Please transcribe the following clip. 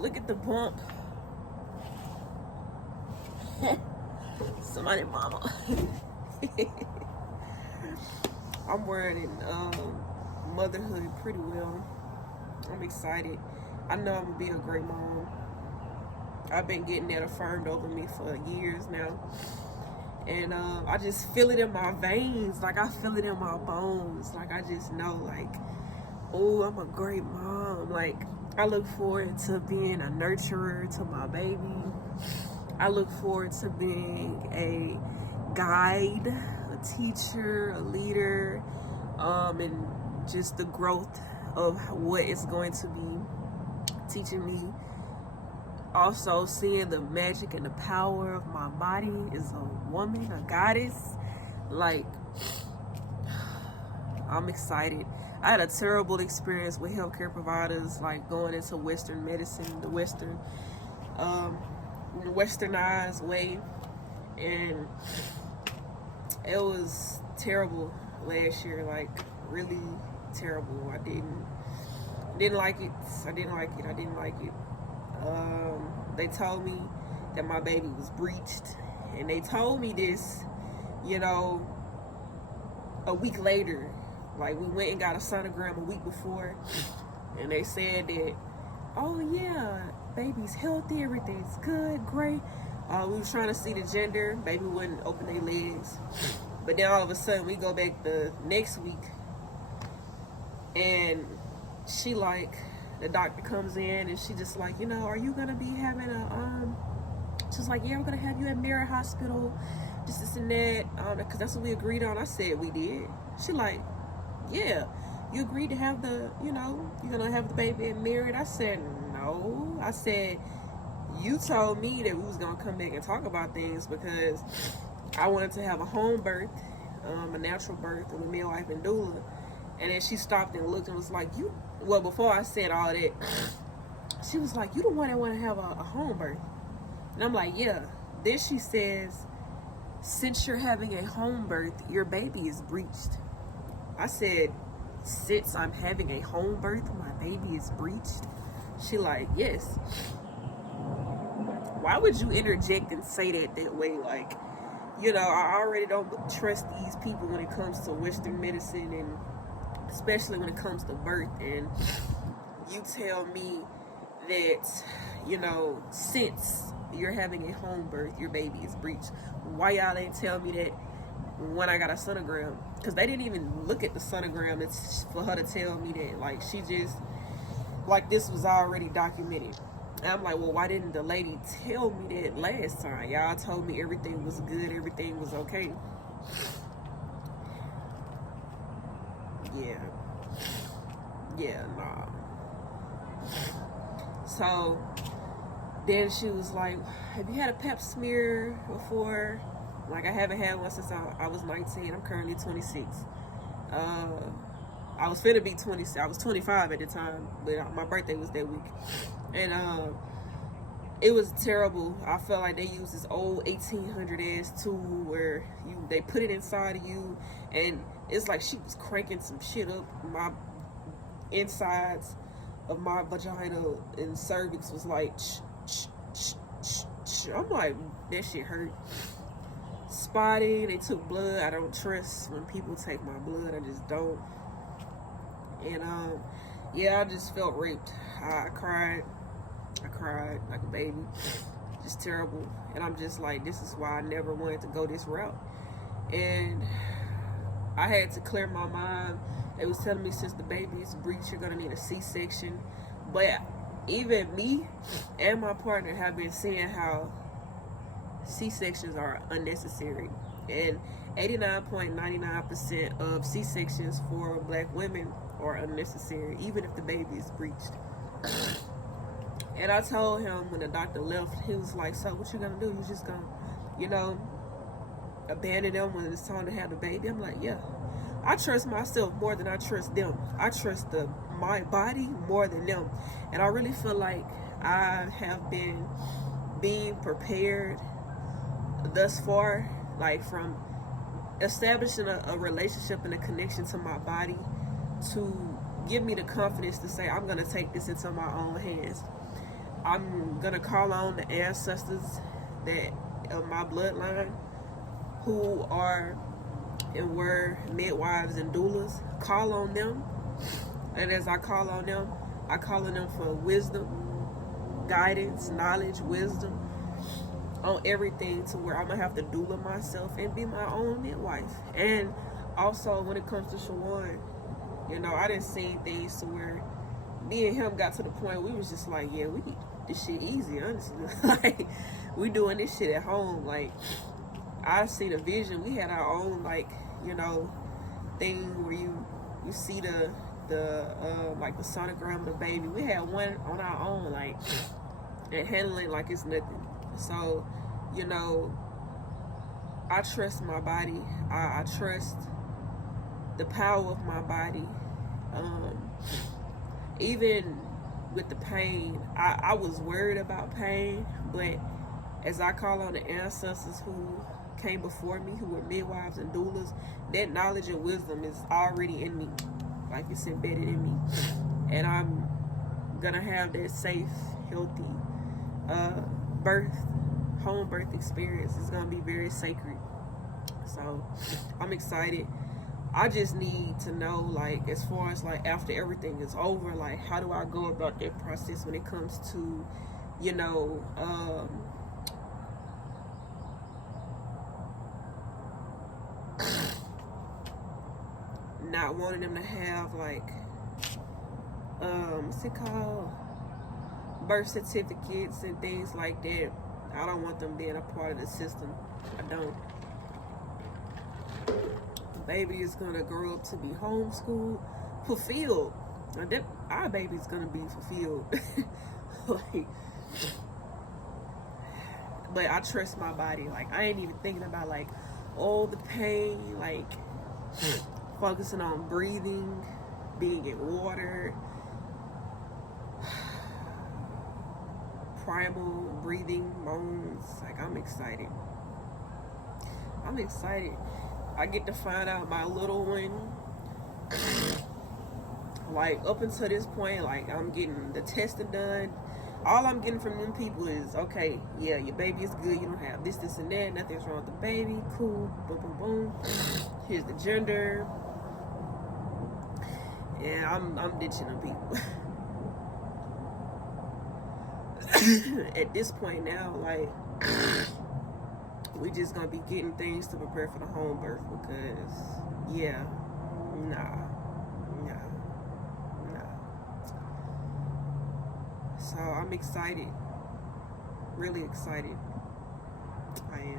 Look at the bump. Somebody mama. I'm wearing motherhood pretty well. I'm excited. I know I'm gonna be a great mom. I've been getting that affirmed over me for years now. And I just feel it in my veins. Like, I feel it in my bones. Like, I just know, like, oh, I'm a great mom. Like, I look forward to being a nurturer to my baby. I look forward to being a guide, a teacher, a leader, and just the growth of what it's going to be teaching me. Also, seeing the magic and the power of my body as a woman, a goddess. Like, I'm excited. I had a terrible experience with healthcare providers, like going into Western medicine, the westernized way, and it was terrible last year. Like, really terrible. I didn't like it. I didn't like it. They told me that my baby was breached, and they told me this, you know, a week later. Like, we went and got a sonogram a week before, and they said that, oh yeah, baby's healthy, everything's good, great. We was trying to see the gender. Baby wouldn't open their legs. But then all of a sudden we go back the next week, and she like, the doctor comes in and she just like, you know, are you gonna be having a she's like, yeah, we're gonna have you at Mary Hospital, this and that, because that's what we agreed on. I said we did. She like, yeah, you agreed to have the, you know, you're gonna have the baby at Mary. I said no. I said, you told me that we was gonna come back and talk about things because I wanted to have a home birth, a natural birth with a midwife and doula. And then she stopped and looked and was like, well, before I said all that, she was like, you the one that want to have a home birth. And I'm like, yeah. Then she says, since you're having a home birth, your baby is breached. I said, since I'm having a home birth, my baby is breached? She like, yes. Why would you interject and say that way? Like, you know, I already don't trust these people when it comes to Western medicine, and especially when it comes to birth. And you tell me that, you know, since you're having a home birth, your baby is breached. Why y'all ain't tell me that when I got a sonogram? Because they didn't even look at the sonogram. It's for her to tell me that. Like, she just, like, this was already documented. And I'm like, well, why didn't the lady tell me that last time? Y'all told me everything was good, everything was okay. Yeah, nah. So then she was like, have you had a pap smear before? Like, I haven't had one since I was 19. I'm currently 26. I was finna be 20. I was 25 at the time, but my birthday was that week. And it was terrible. I felt like they used this old 1800 ass tool where they put it inside of you, and it's like she was cranking some shit up. My insides of my vagina and cervix was like, I'm like, that shit hurt. Spotting, they took blood. I don't trust when people take my blood. I just don't. And yeah, I just felt raped. I cried like a baby. Just terrible. And I'm just like, this is why I never wanted to go this route. And I had to clear my mind. They was telling me, since the baby is breached, you're gonna need a C-section. But even me and my partner have been saying how C-sections are unnecessary. And 89.99% of C-sections for black women are unnecessary, even if the baby is breached. And I told him when the doctor left, he was like, so what you gonna do? You just gonna, you know, abandon them when it's time to have the baby? I'm like, yeah. I trust myself more than I trust them. I trust my body more than them. And I really feel like I have been being prepared thus far, like from establishing a relationship and a connection to my body to give me the confidence to say, I'm going to take this into my own hands. I'm gonna call on the ancestors that of my bloodline who are and were midwives and doulas. Call on them, and as I call on them, I call on them for wisdom, guidance, knowledge, wisdom on everything, to where I'm gonna have to doula myself and be my own midwife. And also when it comes to Shawan, I didn't see things to where me and him got to the point we was just like, yeah, we this shit easy, honestly. Like, we doing this shit at home. Like, I see the vision. We had our own, like, thing where you see the like the sonogram of the baby. We had one on our own, like, and handling it like it's nothing. So, I trust my body. I trust the power of my body. Even with the pain, I was worried about pain, but as I call on the ancestors who came before me, who were midwives and doulas, that knowledge and wisdom is already in me, like it's embedded in me, and I'm gonna have that safe, healthy home birth experience. It's gonna be very sacred. So I'm excited. I just need to know, like, as far as, like, after everything is over, like, how do I go about that process when it comes to, not wanting them to have, like, what's it called? Birth certificates and things like that. I don't want them being a part of the system. I don't. Baby is gonna grow up to be homeschooled, fulfilled. Our baby's gonna be fulfilled. Like, but I trust my body. Like, I ain't even thinking about, like, all the pain, like focusing on breathing, being in water, primal breathing moans. Like, I'm excited. I get to find out my little one. Like, up until this point, like, I'm getting the testing done. All I'm getting from them people is, okay, yeah, your baby is good. You don't have this, and that. Nothing's wrong with the baby. Cool. Boom, boom, boom. Here's the gender. And I'm ditching them people. At this point now, like, we just gonna be getting things to prepare for the home birth, because, yeah, nah. So I'm excited, really excited. I am.